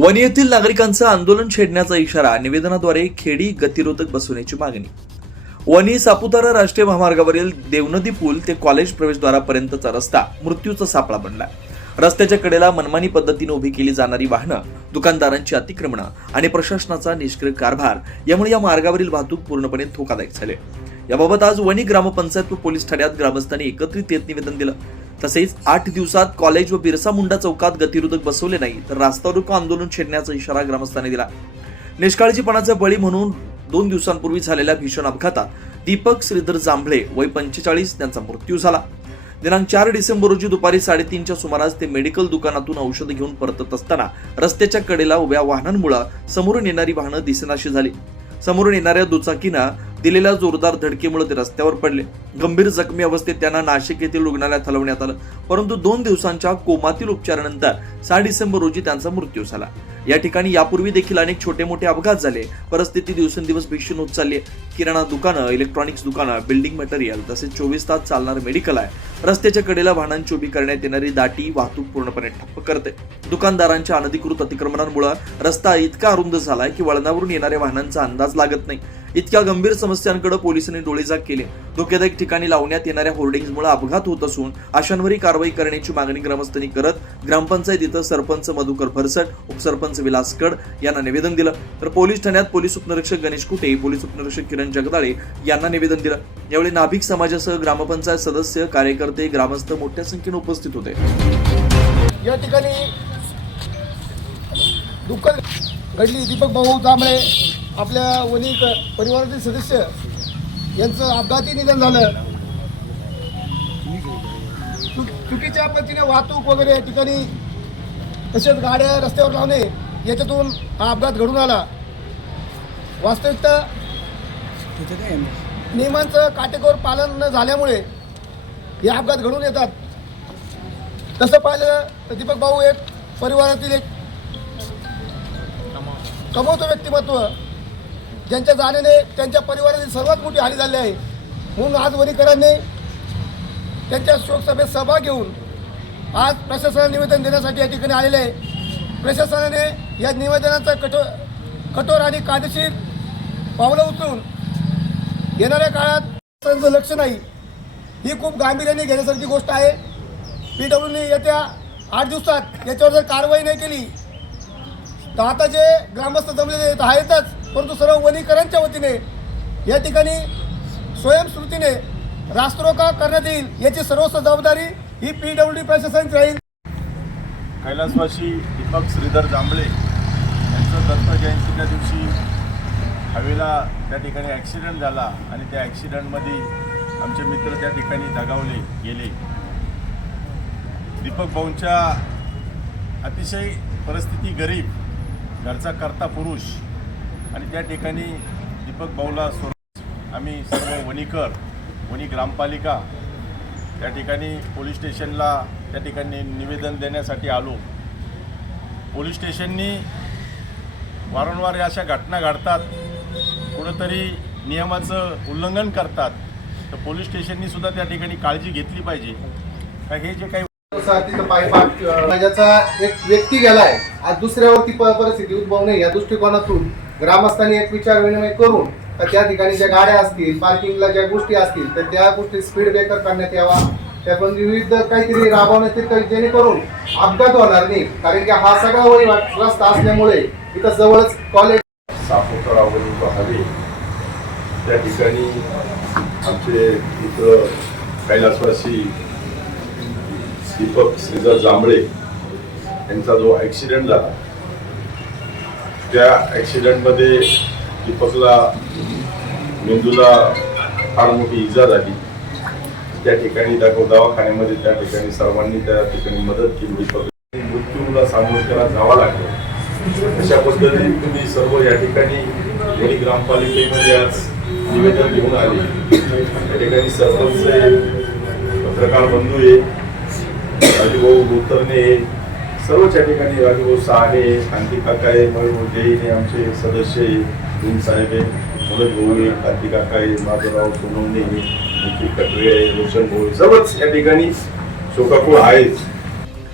वणी येथील नागरिकांचं आंदोलन छेडण्याचा इशारा निवेदनाद्वारे खेडी गतिरोधक बसवण्याची मागणी. वणी सापुतारा राष्ट्रीय महामार्गावरील देवनदी पूल ते कॉलेज प्रवेशद्वारापर्यंतचा रस्ता मृत्यूचा सापळा बनला. रस्त्याच्या कडेला मनमानी पद्धतीने उभी केली जाणारी वाहनं दुकानदारांची अतिक्रमणं आणि प्रशासनाचा निष्क्रिय कारभार यामुळे या मार्गावरील वाहतूक पूर्णपणे धोकादायक झाले. याबाबत आज वणी ग्रामपंचायत व पोलीस ठाण्यात ग्रामस्थांनी एकत्रित येत निवेदन दिलं. तसेच आठ दिवसात कॉलेज व बिरसा मुंडा चौकात गतिरोधक बसवले नाही तर रास्ता रोको आंदोलन छेडण्याचा इशारा ग्रामस्थांनी दिला. निष्काळजीपणाचा बळी म्हणून दोन दिवसांपूर्वी झालेल्या भीषण अपघातात दीपक श्रीधर जांभळे वय पंचेचाळीस त्यांचा मृत्यू झाला. दिनांक चार डिसेंबर रोजी दुपारी साडेतीनच्या सुमारास ते मेडिकल दुकानातून औषध घेऊन परतत असताना रस्त्याच्या कडेला उभ्या वाहनांमुळे समोरून येणारी वाहनं दिसेनाशी झाली. समोरून येणाऱ्या दुचाकीनं दिलेल्या जोरदार धडकेमुळे ते रस्त्यावर पडले. गंभीर जखमी अवस्थेत त्यांना नाशिक येथील रुग्णालयात हलवण्यात आलं. परंतु दोन दिवसांच्या कोमातील उपचारानंतर सहा डिसेंबर रोजी त्यांचा मृत्यू झाला. या ठिकाणी यापूर्वी देखील अनेक छोटे मोठे अपघात झाले. परिस्थिती दिवसेंदिवस भीषण होत चालली किराणा दुकानं इलेक्ट्रॉनिक्स दुकानं बिल्डिंग मटेरियल तसेच चोवीस तास चालणार मेडिकल आहे. रस्त्याच्या कडेला वाहनांची उभी करण्यात येणारी दाटी वाहतूक पूर्णपणे ठप्प करते. दुकानदारांच्या अनधिकृत अतिक्रमणांमुळे रस्ता इतका अरुंद झालाय की वळणावरून येणाऱ्या वाहनांचा अंदाज लागत नाही. इतक्या गंभीर समस्यांकडे पोलिसांनी डोळेजाग केले. धोकेदायक ठिकाणी लावण्यात येणाऱ्या होर्डिंगमुळे अपघात होत असून अशांवरही कारवाई कारवाई करण्याची मागणी ग्रामस्थांनी करत ग्रामपंचायत इथं सरपंच मधुकर भरसट उपसरपंच विलास कड यांना निवेदन दिलं. तर पोलीस ठाण्यात पोलीस उपनिरीक्षक गणेश कुटे पोलीस उपनिरीक्षक किरण जगदाळे यांना निवेदन दिलं. यावेळी नाभिक समाजासह ग्रामपंचायत सदस्य कार्यकर्ते ग्रामस्थ मोठ्या संख्येने उपस्थित होते. या ठिकाणी दुःखद घडली. दीपक भाऊ जांभळे आपल्या वणी परिवारातील सदस्य यांचं अपघाती निधन झालं. चुकीच्या पद्धतीने वाहतूक वगैरे या ठिकाणी तसेच गाड्या रस्त्यावर लावणे याच्यातून हा अपघात घडून आला. वास्तविकता नियमांचं काटेकोर पालन न झाल्यामुळे हे अपघात घडून येतात. तसं पाहिलं तर दीपक भाऊ एक परिवारातील एक कमवतो व्यक्तिमत्व ज्यांच्या जाण्याने त्यांच्या परिवारातील सर्वात मोठी हानी झाली आहे. म्हणून आज वणीकरांनी त्यांच्या शोकसभेत सहभाग घेऊन आज प्रशासनाला निवेदन देण्यासाठी या ठिकाणी आलेले आहे. प्रशासनाने या निवेदनाचं कठोर कठोर आणि कायदेशीर पावलं उचलून येणाऱ्या काळात त्यांचं लक्ष नाही ही खूप गांभीर्याने घेण्यासारखी गोष्ट आहे. पी डब्ल्यूने येत्या आठ दिवसात याच्यावर जर कारवाई नाही केली तर आता जे ग्रामस्थ जमलेले आहेत आहेतच परंतु सर्व वनीकरांच्या वतीने या ठिकाणी स्वयंस्फूर्तीने रास्त्रोका करण्यात येईल याची सर्वस्व जबाबदारी ही पी डब्ल्यू डी प्रशासनाची राहील. कैलासवासी दीपक श्रीधर जांभळे यांचं दत्त जयंतीच्या दिवशी हवेला त्या ठिकाणी ॲक्सिडेंट झाला आणि त्या ॲक्सिडेंटमध्ये आमचे मित्र त्या ठिकाणी दगावले गेले. दीपक भाऊंच्या अतिशय परिस्थिती गरीब घरचा करता पुरुष आणि त्या ठिकाणी दीपक भाऊला आम्ही सर्व वणीकर कोणी ग्रामपालिका त्या ठिकाणी पोलीस स्टेशनला त्या ठिकाणी निवेदन देण्यासाठी आलो. पोलीस स्टेशननी वारंवार या अशा घटना घडतात कुठंतरी नियमाचं उल्लंघन करतात तर पोलीस स्टेशननी सुद्धा त्या ठिकाणी काळजी घेतली पाहिजे. का हे जे काही असा एक व्यक्ती गेलाय आज दुसऱ्यावरती परिस्थिती उद्भवणे या दृष्टिकोनातून ग्रामस्थांनी एक विचार विनिमय करून तर त्या ठिकाणी ज्या गाड्या असतील पार्किंगला ज्या गोष्टी असतील तर त्या गोष्टी स्पीड ब्रेकर करण्यात यावा. त्या पण विविध काहीतरी राबवण्यात येतील जेणेकरून अपघात होणार नाही. कारण की हा सगळा वय रस्ता असल्यामुळे इथं जवळच कॉलेज सापुतारावरून हवे त्या ठिकाणी आमचे मित्र कैलासवासी दीपक श्रीधर जांभळे यांचा जो ॲक्सिडेंट झाला त्या ॲक्सिडेंटमध्ये दीपकला मेंदूला फार मोठी इजा झाली. त्या ठिकाणी दाखव दवाखान्यामध्ये त्या ठिकाणी सर्वांनी त्या ठिकाणी मदत केली. मृत्यूला सामोरं त्याला जावं लागलं. अशा पद्धतीने तुम्ही सर्व या ठिकाणी वणी ग्रामपालिकेमध्ये आज निवेदन घेऊन आले. या ठिकाणी सरपंच पत्रकार बंधू आहे राजूभाऊ गोतरणे आहे. सर्वच या ठिकाणी राजूभाऊ सहाने शांती कांती काका आहे मयूर जैन आमचे सदस्य आहे साहेब आहे. मनोज भाऊ आहे कांती काका आहे माधवराव सोनवणे निखिल कटरे रोशन भाऊ सर्वच या ठिकाणी शोकाकुळ आहेच.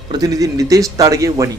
प्रतिनिधी नितेश ताडगे वणी.